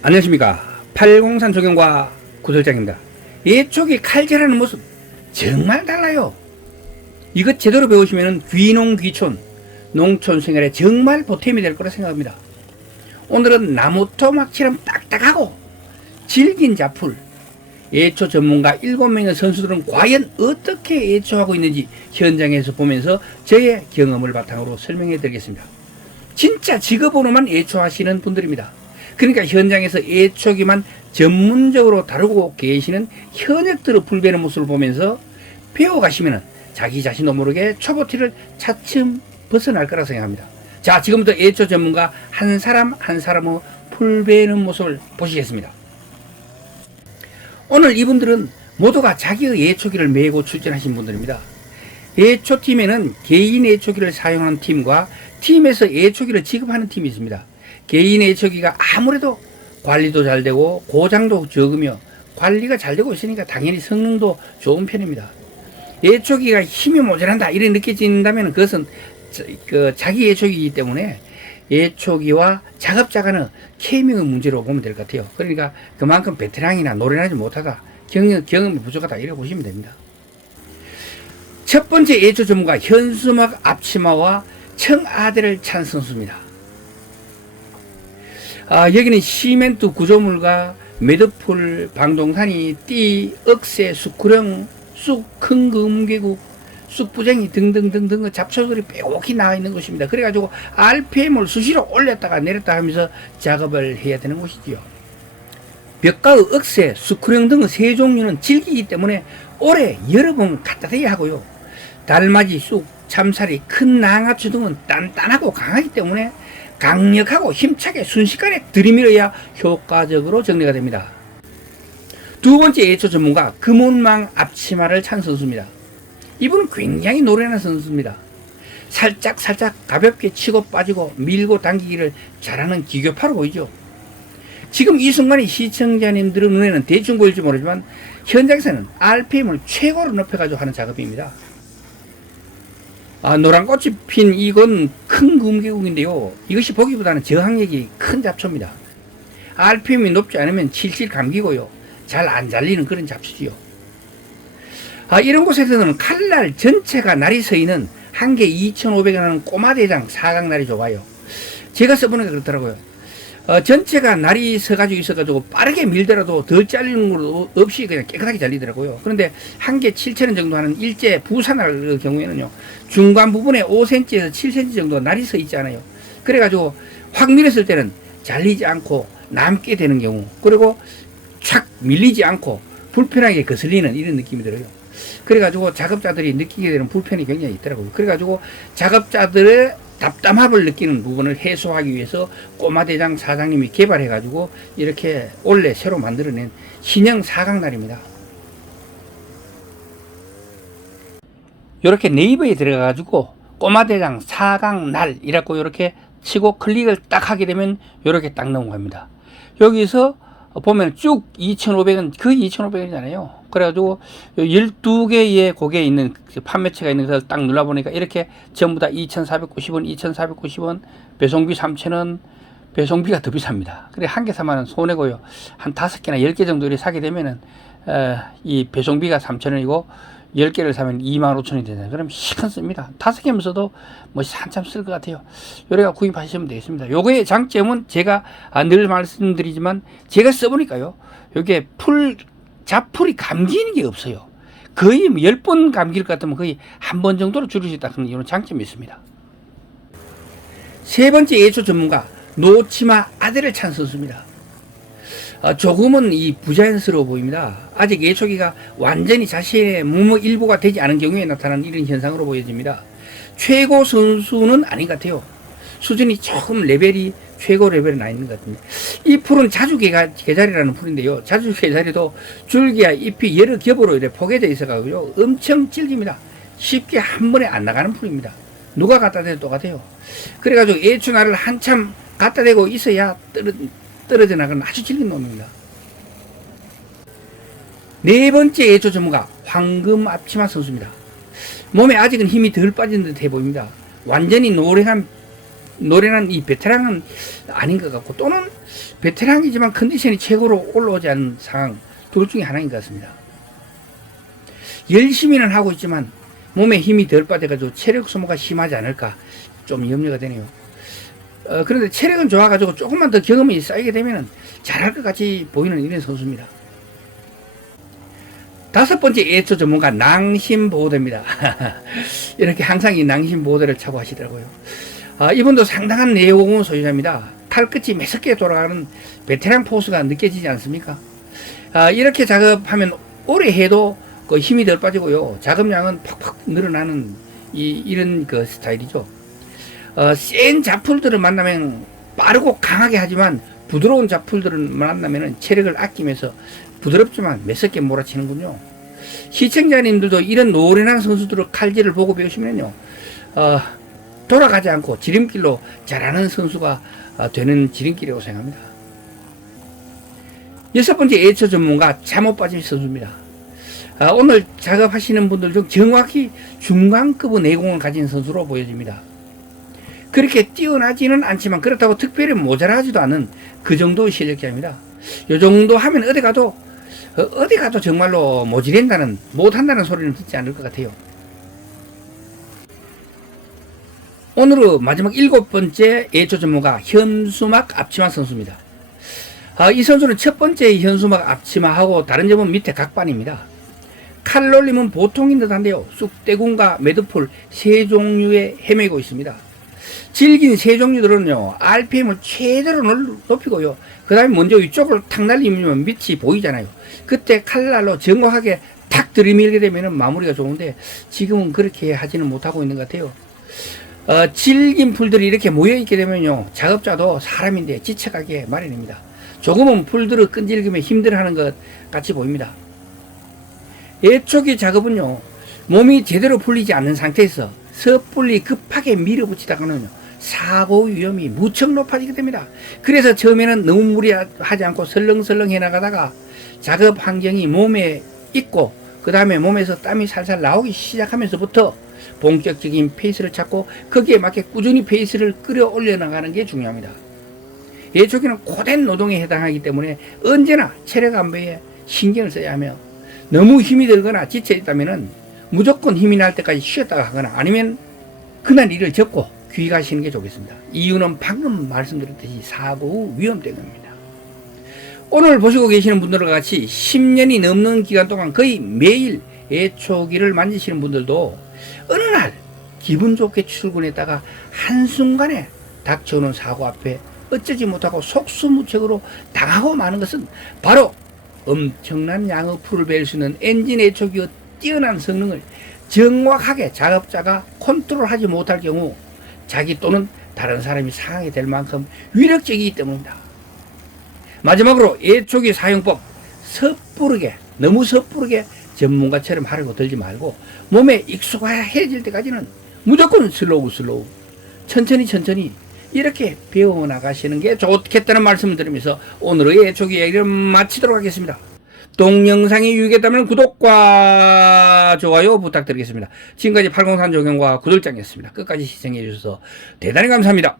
안녕하십니까. 팔공산 조경과 구설장입니다. 예초기 칼질하는 모습 정말 달라요. 이것 제대로 배우시면 귀농귀촌 농촌 생활에 정말 보탬이 될 거라 생각합니다. 오늘은 나무토막처럼 딱딱하고 질긴 자풀 예초 전문가 7명의 선수들은 과연 어떻게 예초하고 있는지 현장에서 보면서 저의 경험을 바탕으로 설명해 드리겠습니다. 진짜 직업으로만 예초하시는 분들입니다. 그러니까 현장에서 예초기만 전문적으로 다루고 계시는 현역들의 불배는 모습을 보면서 배워가시면 자기 자신도 모르게 초보티를 차츰 벗어날 거라 생각합니다. 자, 지금부터 예초 전문가 한 사람 한 사람의 풀배는 모습을 보시겠습니다. 오늘 이분들은 모두가 자기의 예초기를 메고 출전하신 분들입니다. 예초팀에는 개인 예초기를 사용하는 팀과 팀에서 예초기를 지급하는 팀이 있습니다. 개인 예초기가 아무래도 관리도 잘 되고 고장도 적으며 관리가 잘 되고 있으니까 당연히 성능도 좋은 편입니다. 예초기가 힘이 모자란다 이렇게 느껴진다면 그것은 자기 예초기이기 때문에 예초기와 작업자 간의 케미의 문제로 보면 될 것 같아요. 그러니까 그만큼 베테랑이나 노련하지 못하다, 경험이 부족하다 이렇게 보시면 됩니다. 첫 번째 예초 전문가 현수막 앞치마와 청아대를 찬 선수입니다. 여기는 시멘트 구조물과 매듭풀, 방동산이, 띠, 억새, 쑥구령, 쑥, 큰 금계국, 쑥부쟁이 등등등등의 잡초들이 빼곡히 나와 있는 곳입니다. 그래가지고 RPM을 수시로 올렸다가 내렸다 하면서 작업을 해야 되는 곳이지요. 벽가의 억새, 쑥구령 등의 세 종류는 질기기 때문에 오래 여러 번 갖다 대야 하고요. 달맞이, 쑥, 참사리, 큰 낭아추 등은 단단하고 강하기 때문에 강력하고 힘차게 순식간에 들이밀어야 효과적으로 정리가 됩니다. 두 번째 예초 전문가 금온망 앞치마를 찬 선수입니다. 이분은 굉장히 노련한 선수입니다. 살짝 가볍게 치고 빠지고 밀고 당기기를 잘하는 기교파로 보이죠. 지금 이 순간에 시청자님들의 눈에는 대충 보일지 모르지만 현장에서는 RPM을 최고로 높여가지고 하는 작업입니다. 노란 꽃이 핀 이건 큰 금계국인데요. 이것이 보기보다는 저항력이 큰 잡초입니다. RPM이 높지 않으면 칠칠 감기고요. 잘 안 잘리는 그런 잡초지요. 이런 곳에서는 칼날 전체가 날이 서 있는 한 개 2,500원 하는 꼬마대장 사각날이 좋아요. 제가 써보니까 그렇더라고요. 전체가 날이 서가지고 있어가지고 빠르게 밀더라도 덜 잘리는 것도 없이 그냥 깨끗하게 잘리더라고요. 그런데 한 개 7,000원 정도 하는 일제 부산날 경우에는요, 중간 부분에 5cm에서 7cm 정도 날이 서 있잖아요. 그래가지고 확 밀었을 때는 잘리지 않고 남게 되는 경우, 그리고 촥 밀리지 않고 불편하게 거슬리는 이런 느낌이 들어요. 그래가지고 작업자들이 느끼게 되는 불편이 굉장히 있더라고요. 그래가지고 작업자들의 답답함을 느끼는 부분을 해소하기 위해서 꼬마대장 사장님이 개발해가지고 이렇게 원래 새로 만들어낸 신형 사각날입니다. 이렇게 네이버에 들어가가지고 꼬마대장 사각날이라고 이렇게 치고 클릭을 딱 하게 되면 이렇게 딱 넘어갑니다. 여기서 보면 쭉 2,500원, 거의 2,500원이잖아요. 그래가지고 12개의 곡에 있는 판매처가 있는 것을 딱 눌러보니까 이렇게 전부 다 2,490원, 2,490원, 배송비 3,000원, 배송비가 더 비쌉니다. 그래, 한 개 사면 손해고요. 한 5개나 10개 정도 이렇게 사게 되면은, 이 배송비가 3,000원이고, 10개를 사면 25,000원이 되잖아요. 그럼 시큰 씁니다. 5개면 써도 뭐 한참 쓸 것 같아요. 요래가 구입하시면 되겠습니다. 요거의 장점은 제가 늘 말씀드리지만 제가 써보니까요. 요게 잡풀이 감기는 게 없어요. 거의 10번 감길 것 같으면 거의 한 번 정도로 줄일 수 있다. 그런 이런 장점이 있습니다. 세 번째 예초 전문가 노치마 아대를 찬 선수입니다. 조금은 부자연스러워 보입니다. 아직 예초기가 완전히 자신의 몸의 일부가 되지 않은 경우에 나타나는 이런 현상으로 보여집니다. 최고 선수는 아닌 것 같아요. 수준이 조금 레벨이 최고 레벨에 나 있는 것 같은데, 이 풀은 자주개자리라는 풀인데요. 자주개자리도 줄기와 잎이 여러 겹으로 이렇게 포개져 있어가지고 엄청 질깁니다. 쉽게 한 번에 안 나가는 풀입니다. 누가 갖다 대도 똑같아요. 그래가지고 예초날을 한참 갖다 대고 있어야 떨어져 나가는 아주 질긴 놈입니다. 네 번째 예초 전문가 황금 앞치마 선수입니다. 몸에 아직은 힘이 덜 빠진 듯해 보입니다. 완전히 노래한 노련한 이 베테랑은 아닌 것 같고, 또는 베테랑이지만 컨디션이 최고로 올라오지 않은 상황, 둘 중에 하나인 것 같습니다. 열심히는 하고 있지만 몸에 힘이 덜 빠져가지고 체력 소모가 심하지 않을까 좀 염려가 되네요. 그런데 체력은 좋아가지고 조금만 더 경험이 쌓이게 되면 잘할 것 같이 보이는 이런 선수입니다. 다섯 번째 예초 전문가 낭심보호대입니다. 이렇게 항상 이 낭심보호대를 차고 하시더라고요. 이분도 상당한 내공은 소유자입니다. 칼끝이 매섭게 돌아가는 베테랑 포스가 느껴지지 않습니까? 이렇게 작업하면 오래 해도 그 힘이 덜 빠지고요. 작업량은 팍팍 늘어나는 이런 그 스타일이죠. 센 잡풀들을 만나면 빠르고 강하게 하지만 부드러운 잡풀들을 만나면 체력을 아끼면서 부드럽지만 매섭게 몰아치는군요. 시청자님들도 이런 노련한 선수들의 칼질을 보고 배우시면요, 돌아가지 않고 지름길로 잘하는 선수가 되는 지름길이라고 생각합니다. 여섯 번째 예초 전문가 잠못 빠진 선수입니다. 오늘 작업하시는 분들 중 정확히 중간급의 내공을 가진 선수로 보여집니다. 그렇게 뛰어나지는 않지만 그렇다고 특별히 모자라지도 않은 그 정도의 실력자입니다. 이 정도 하면 어디 가도 정말로 모자란다는, 못한다는 소리는 듣지 않을 것 같아요. 오늘의 마지막 일곱 번째 예초 전문가 현수막 앞치마 선수입니다. 이 선수는 첫 번째 현수막 앞치마하고 다른 점은 밑에 각반입니다. 칼놀림은 보통인 듯한데요, 쑥대군과 매듭풀 세 종류에 헤매고 있습니다. 질긴 세 종류들은요, RPM을 최대로 높이고요, 그 다음에 먼저 위쪽을 탁 날리면 밑이 보이잖아요. 그때 칼날로 정확하게 탁 들이밀게 되면 마무리가 좋은데 지금은 그렇게 하지는 못하고 있는 것 같아요. 질긴 풀들이 이렇게 모여있게 되면요, 작업자도 사람인데 지쳐가게 마련입니다. 조금은 풀들을 끈질기며 힘들어하는 것 같이 보입니다. 예초기 작업은요, 몸이 제대로 풀리지 않는 상태에서 섣불리 급하게 밀어붙이다가는요, 사고 위험이 무척 높아지게 됩니다. 그래서 처음에는 너무 무리하지 않고 설렁설렁 해나가다가 작업 환경이 몸에 있고 그 다음에 몸에서 땀이 살살 나오기 시작하면서부터 본격적인 페이스를 찾고 거기에 맞게 꾸준히 페이스를 끌어올려 나가는 게 중요합니다. 예초기는 고된 노동에 해당하기 때문에 언제나 체력 안배에 신경을 써야 하며, 너무 힘이 들거나 지쳐 있다면 무조건 힘이 날 때까지 쉬었다가 하거나 아니면 그날 일을 접고 귀가하시는 게 좋겠습니다. 이유는 방금 말씀드렸듯이 사고 후 위험 때문입니다. 오늘 보시고 계시는 분들과 같이 10년이 넘는 기간 동안 거의 매일 예초기를 만지시는 분들도 어느 날 기분 좋게 출근했다가 한순간에 닥쳐오는 사고 앞에 어쩌지 못하고 속수무책으로 당하고 마는 것은 바로 엄청난 양의 풀을 베일 수 있는 엔진 예초기의 뛰어난 성능을 정확하게 작업자가 컨트롤하지 못할 경우 자기 또는 다른 사람이 상하게 될 만큼 위력적이기 때문입니다. 마지막으로 예초기 사용법, 너무 섣부르게 전문가처럼 하려고 들지 말고 몸에 익숙해질 때까지는 무조건 슬로우 천천히 이렇게 배워나가시는 게 좋겠다는 말씀을 드리면서 오늘의 예초기 얘기를 마치도록 하겠습니다. 동영상이 유익했다면 구독과 좋아요 부탁드리겠습니다. 지금까지 803 조경과 구들장이었습니다. 끝까지 시청해 주셔서 대단히 감사합니다.